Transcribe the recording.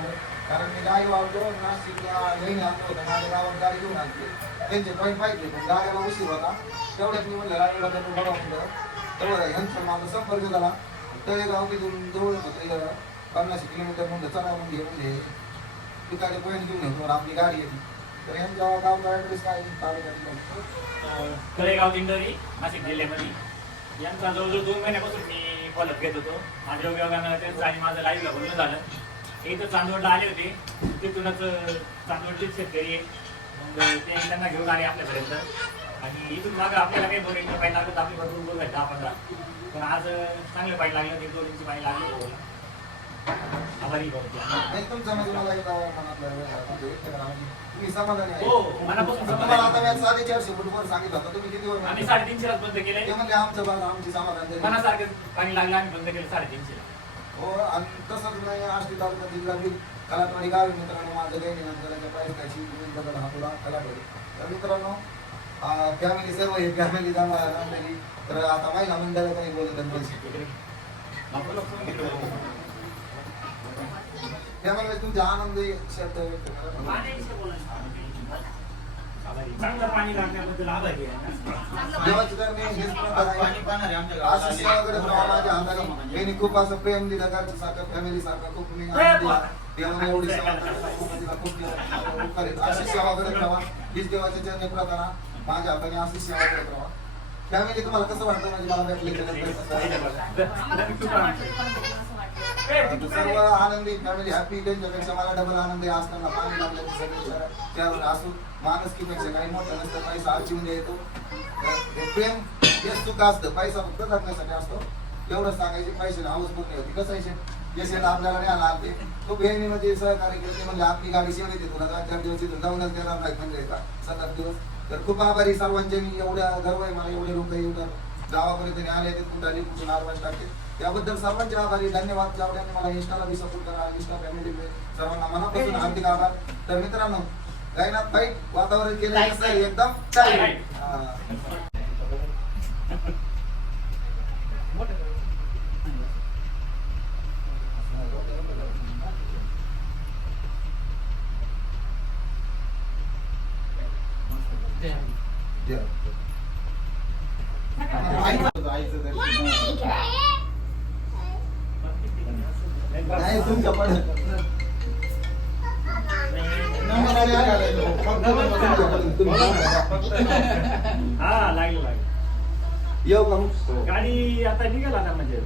आलं. कारण मी गाडी वावतो नाशिकला लईने आणलं होतं, माझ्या गावात गाडी घेऊन आणली. त्यांचे पॉईंट पाहिजे पण गाड्याला उशीर होता. तेवढ्यात मी म्हणलं गाडीला त्यांनी बघा म्हणलं तेवढं ह्यांचा माझा संपर्क झाला. तळेगाव तिथून जवळ होतं 50 किलोमीटर म्हणलं चला म्हणजे म्हणजे तिकडे पॉईंट घेऊन येतो आपली गाडी येते. तर यांच्या गावचा ॲड्रेस काय तालुक्यात तळेगाव दिंडोरी नाशिक जिल्ह्यामध्ये. यांचा जवळजवळ 2 महिन्यापासून मी फॉलोअप घेत होतो. माझ्या उपयोगानं तेच आणि माझं लाईव्हला बोलणं झालं. इथं चांदवडला आले होते, तिथूनच चांदवडचेच शेतकरी आहे. मग ते त्यांना घेऊन आले आपल्यापर्यंत आणि इथून मागं आपल्याला काही 2 इंच पाणी लागलं तर आपली भरपूर बोल 10-15. पण आज चांगलं पाणी लागलं, 1-2 इंच पाणी लागलं. आभारी नाही तुमचा म्हणजे मला एकदा तुम्ही समाधानी आहे. हो, मनापासून तुम्हाला आता मी 450 फूटवर सांगितलं होतं, तुम्ही किती वर आम्ही 350 लाच बंद केले. ते म्हणजे आमचं बघा आमची समाधान झाली. मनासारखं पाणी लागलं आम्ही बंद केलं 350 ला. हो आणि तसंच नाही आष्टी तालुक्यात जिल्ह्यातील कलाटवाडी गाव आहे मित्रांनो. माझं काही नाही नंतर पाहिजे त्याची बदल हा तुला कलाटवाडी. तर मित्रांनो फॅमिली सर्व आहे, फॅमिली जमलेली. तर आता महिला मंडळ काही बोलत त्यामुळे तुमचा आनंद शब्द व्यक्त करा. चांगलं पाणी लागण्याबद्दल आभारी आहे. देवाची तर मी हेच म्हणत आहे. असं सेवा करत राहा माझ्या हाताने. यांनी खूप असं प्रेम दिलं घरच्या सारखं फॅमिली सारखं खूप मी आनंद दिला. देवाने एवढी सेवा खूप अशी सेवा करत राहा. हीच देवाच्या चरणी प्रार्थना. माझ्या हाताने अशी सेवा करत राहा. फॅमिली तुम्हाला कसं वाटतं म्हणजे मला सर्व आनंदी फॅमिली हॅपी. त्यांच्यापेक्षा मला डबल आनंदी असताना पाणी लागल्याने असू माणुसकीपेक्षा काही मोठं नसतं. पैसा आरचीमध्ये येतो. प्रेम हे सुख असतं, पैसा फक्त जगण्यासाठी असतो. एवढंच सांगायचे पैसे हाऊस पूर्ण होती. कसं आहे जे शेत आपल्याला नाही आला ते खूप बहिणी म्हणजे सहकार्य केले. म्हणजे आपली गाडी सेवा येते तुला 4 दिवस इथून जाऊनच देणार नाही म्हणजे का 7-8 दिवस. तर खूप आभारी सर्वांचे. मी एवढ्या गर्व आहे मला एवढे लोक एवढं गावापर्यंत आले ते कुठं आली कुठून आरवाज टाकते त्याबद्दल सर्वांचे आभारी. धन्यवाद. जावड्याने मला इंस्टाला बी सपोर्ट करा. इंस्टा फॅमिली सर्वांना मनापासून हार्दिक आभार. तर मित्रांनो गायनात फाईट वातावरण केलं एकदम टाईट. नाही तुमच्या पण हा लागलं येऊ का गाडी आता निघाला ना म्हणजे